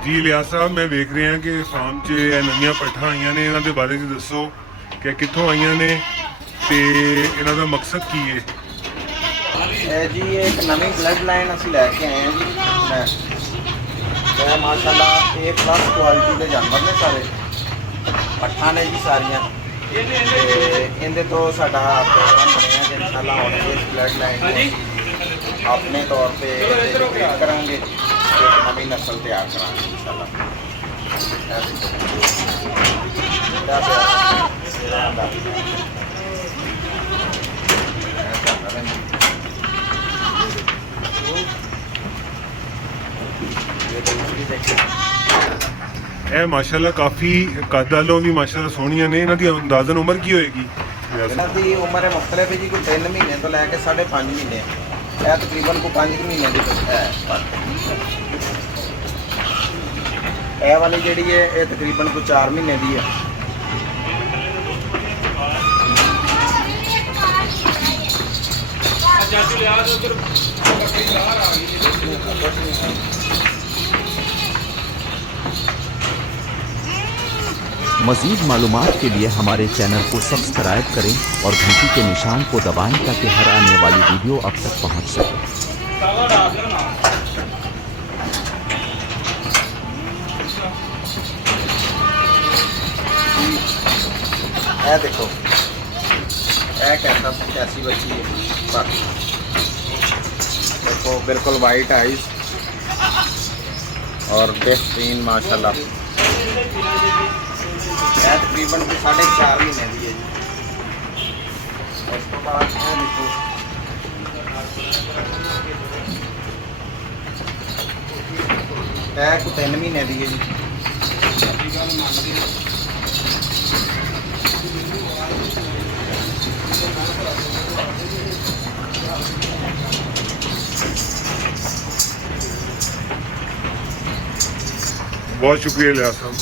जी लिया साहब मैं देख रहा कि फार्म 'ਚ नवीं पट्ठा आईਆਂ ने इन्हों के बारे में दसो कि कितों आईਆਂ ने ते इन्हों का मकसद की है। जी एक नवी ब्लड लाइन असी लैके आए हैं जी। मैं माशाल्लाह ए प्लस क्वालिटी के जानवर ने सारे पट्ठा ने जी सारिया इनके तो साडा प्रोग्राम बनया कि इंशाल्लाह हुण इस ब्लड लाइन अपने तौर पर ट्रेन करांगे एक नवी नस्ल तैयार करांगे इंशाल्लाह। ਇਹ माशाल्लाह काफ़ी कद वालों भी माशाल्लाह सोहणियां ने। इन्हां दी अंदाज़न उम्र की होएगी? इन्हां दी उम्र है मुख्तलिफ है जी, कोई 3 महीने तो लैके 5.5 महीने है तकरीबन को 5 महीने की है। यह वाली जी है ये तकरीबन को 4 महीने की है। मज़ीद मालूमात के लिए हमारे चैनल को सब्सक्राइब करें और घंटी के निशान को दबाएं ताकि हर आने वाली वीडियो अब तक पहुंच सके। यह देखो यह कैसी बच्ची है, देखो बिल्कुल वाइट आइज और बेहतरीन माशाल्लाह। यह तकरीबन 4.5 महीने की है जी। उस तो बाद देखो यह को 3 महीने की है जी। बहुत शुक्रिया लिया साहब।